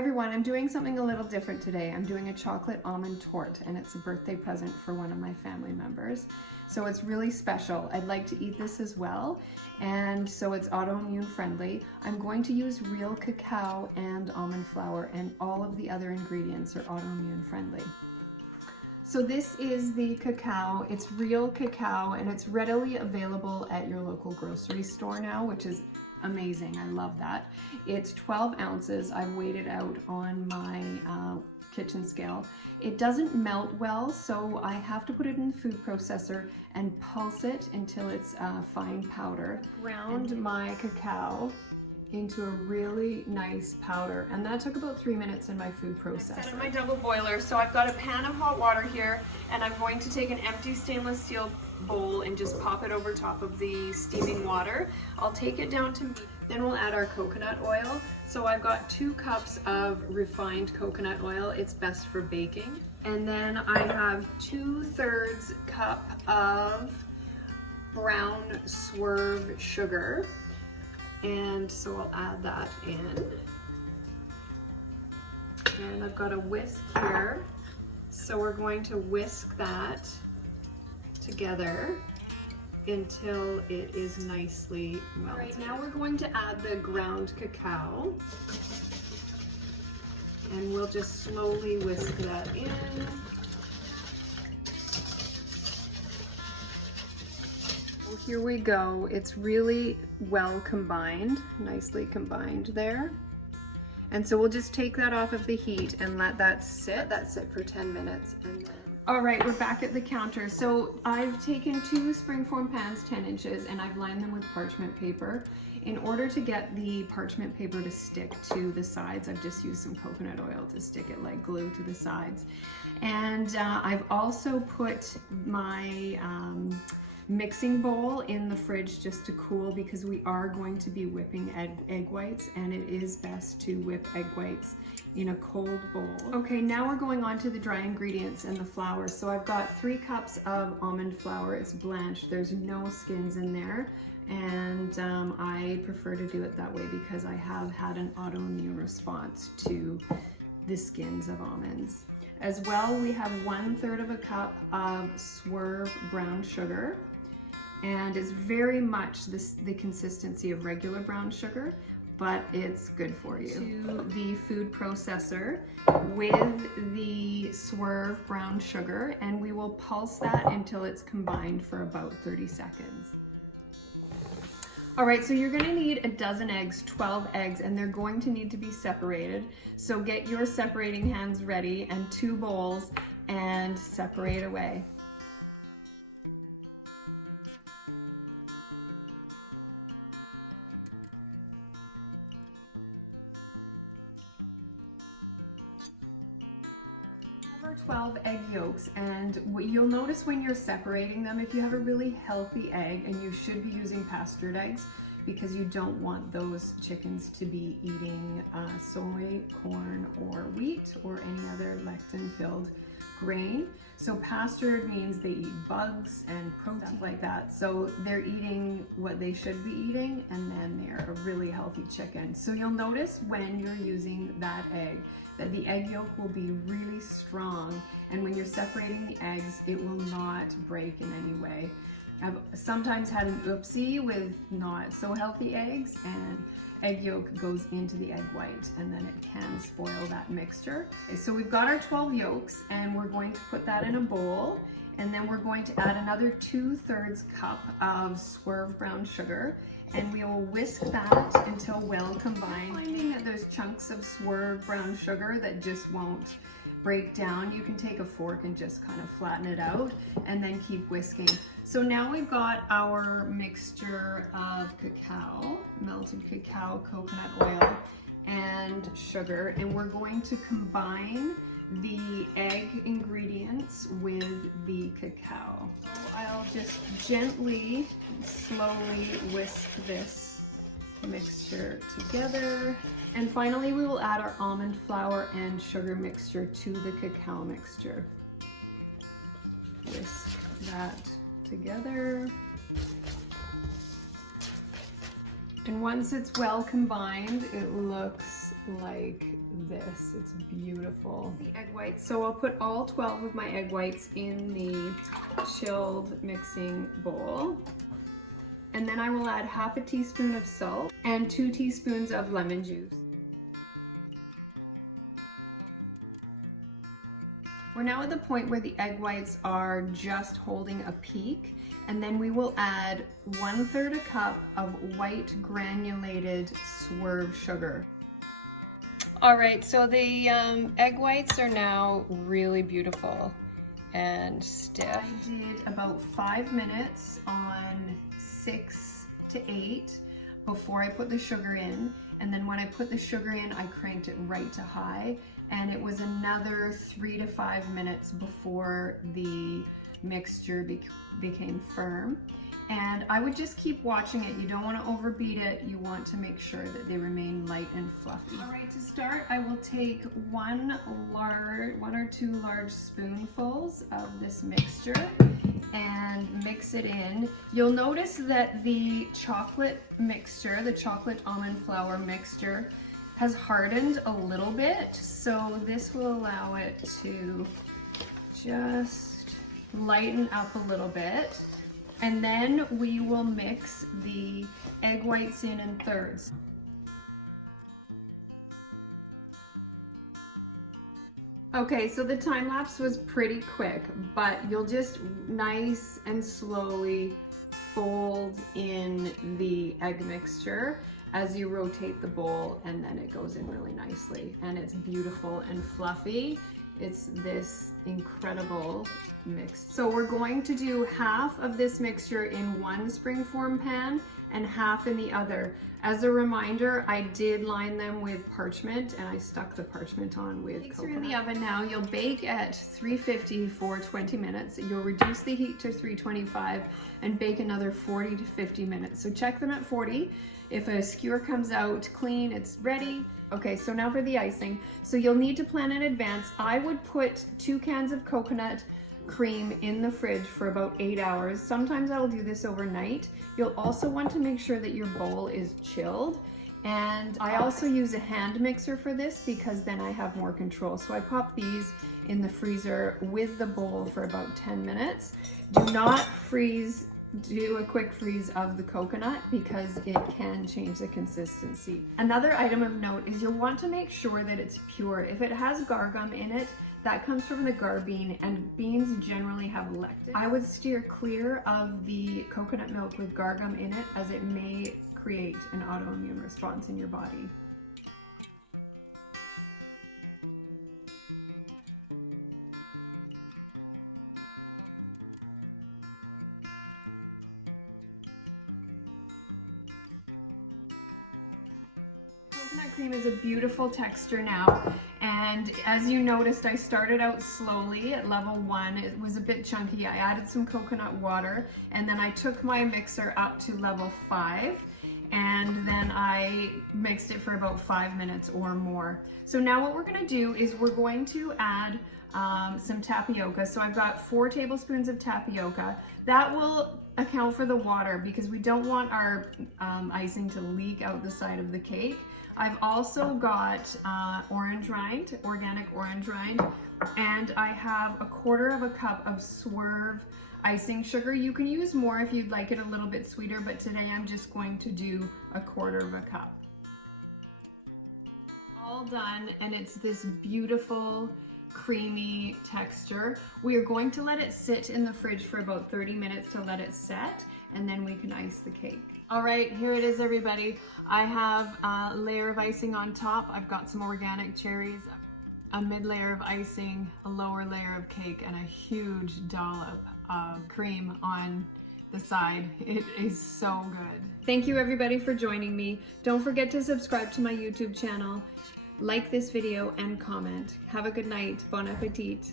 everyone, I'm doing something a little different today. I'm doing a chocolate almond torte, and it's a birthday present for one of my family members. So it's really special. I'd like to eat this as well, and so it's autoimmune friendly. I'm going to use real cacao and almond flour, and all of the other ingredients are autoimmune friendly. So this is the cacao. It's real cacao, and it's readily available at your local grocery store now, which is amazing. I love that. It's 12 ounces. I've weighed it out on my kitchen scale. It doesn't melt well, so I have to put it in the food processor and pulse it until it's fine powder. Ground my cacao into a really nice powder, and that took about 3 minutes in my food processor. I set up my double boiler, so I've got a pan of hot water here, and I'm going to take an empty stainless steel bowl and just pop it over top of the steaming water. I'll take it down to, then we'll add our coconut oil. So I've got 2 cups of refined coconut oil. It's best for baking. And then I have 2/3 cup of brown Swerve sugar. And so I'll add that in. And I've got a whisk here. So we're going to whisk that together until it is nicely melted. All right, now we're going to add the ground cacao. And we'll just slowly whisk that in. Well, here we go. It's really well combined, nicely combined there. And so we'll just take that off of the heat and let that sit for 10 minutes. And then... All right, we're back at the counter. So I've taken 2 springform pans, 10 inches, and I've lined them with parchment paper. In order to get the parchment paper to stick to the sides, I've just used some coconut oil to stick it like glue to the sides. And I've also put my mixing bowl in the fridge just to cool, because we are going to be whipping egg whites, and it is best to whip egg whites in a cold bowl. Okay, now we're going on to the dry ingredients and the flour. So I've got 3 cups of almond flour. It's blanched, there's no skins in there, and I prefer to do it that way because I have had an autoimmune response to the skins of almonds. As well, we have 1/3 of a cup of Swerve brown sugar, and it's very much the consistency of regular brown sugar, but it's good for you. To the food processor with the Swerve brown sugar, and we will pulse that until it's combined for about 30 seconds. All right, so you're gonna need a dozen eggs, 12 eggs, and they're going to need to be separated. So get your separating hands ready and 2 bowls and separate away. Our 12 egg yolks, and what you'll notice when you're separating them, if you have a really healthy egg, and you should be using pastured eggs because you don't want those chickens to be eating soy, corn, or wheat, or any other lectin-filled grain. So pastured means they eat bugs and protein, stuff like that. So they're eating what they should be eating, and then they're a really healthy chicken. So you'll notice when you're using that egg, that the egg yolk will be really strong, and when you're separating the eggs, it will not break in any way. I've sometimes had an oopsie with not so healthy eggs, and egg yolk goes into the egg white, and then it can spoil that mixture. Okay, so we've got our 12 yolks, and we're going to put that in a bowl, and then we're going to add another 2/3 cup of Swerve brown sugar, and we will whisk that until well combined. Finding that there's chunks of Swerve brown sugar that just won't break down, you can take a fork and just kind of flatten it out and then keep whisking. So now we've got our mixture of cacao, melted cacao, coconut oil, and sugar, and we're going to combine the egg ingredients with the cacao. So I'll just gently, slowly whisk this mixture together. And finally, we will add our almond flour and sugar mixture to the cacao mixture. Whisk that together. And once it's well combined, it looks like this. It's beautiful. The egg whites. So I'll put all 12 of my egg whites in the chilled mixing bowl. And then I will add half a teaspoon of salt and 2 teaspoons of lemon juice. We're now at the point where the egg whites are just holding a peak, and then we will add 1/3 a cup of white granulated Swerve sugar. All right, so the egg whites are now really beautiful and stiff. I did about 5 minutes on 6 to 8 before I put the sugar in, and then when I put the sugar in, I cranked it right to high, and it was another 3 to 5 minutes before the mixture became firm. And I would just keep watching it. You don't want to overbeat it. You want to make sure that they remain light and fluffy. All right, to start, I will take one or two large spoonfuls of this mixture and mix it in. You'll notice that the chocolate mixture, the chocolate almond flour mixture, has hardened a little bit. So this will allow it to just lighten up a little bit. And then we will mix the egg whites in thirds. Okay, so the time lapse was pretty quick, but you'll just nice and slowly fold in the egg mixture as you rotate the bowl, and then it goes in really nicely. And it's beautiful and fluffy. It's this incredible mix. So we're going to do half of this mixture in one springform pan and half in the other. As a reminder, I did line them with parchment, and I stuck the parchment on with coconut. In the oven now. You'll bake at 350 for 20 minutes. You'll reduce the heat to 325 and bake another 40 to 50 minutes. So check them at 40. If a skewer comes out clean, it's ready. Okay, so now for the icing. So you'll need to plan in advance. I would put 2 cans of coconut cream in the fridge for about 8 hours. Sometimes I'll do this overnight. You'll also want to make sure that your bowl is chilled. And I also use a hand mixer for this because then I have more control. So I pop these in the freezer with the bowl for about 10 minutes. Do not do a quick freeze of the coconut because it can change the consistency. Another item of note is you'll want to make sure that it's pure. If it has gargum in it, that comes from the gar bean, and beans generally have lectin. I would steer clear of the coconut milk with gargum in it, as it may create an autoimmune response in your body. Coconut cream is a beautiful texture now, and as you noticed, I started out slowly at level 1. It was a bit chunky. I added some coconut water, and then I took my mixer up to level 5, and then I mixed it for about 5 minutes or more. So now what we're going to do is we're going to add some tapioca. So I've got 4 tablespoons of tapioca. That will account for the water because we don't want our icing to leak out the side of the cake. I've also got orange rind, organic orange rind, and I have 1/4 cup of Swerve icing sugar. You can use more if you'd like it a little bit sweeter, but today I'm just going to do 1/4 cup. All done, and it's this beautiful creamy texture. We are going to let it sit in the fridge for about 30 minutes to let it set, and then we can ice the cake. All right, here it is, everybody. I have a layer of icing on top. I've got some organic cherries, a mid layer of icing, a lower layer of cake, and a huge dollop of cream on the side. It is so good. Thank you, everybody, for joining me. Don't forget to subscribe to my YouTube channel, like this video, and comment. Have a good night. Bon appetit.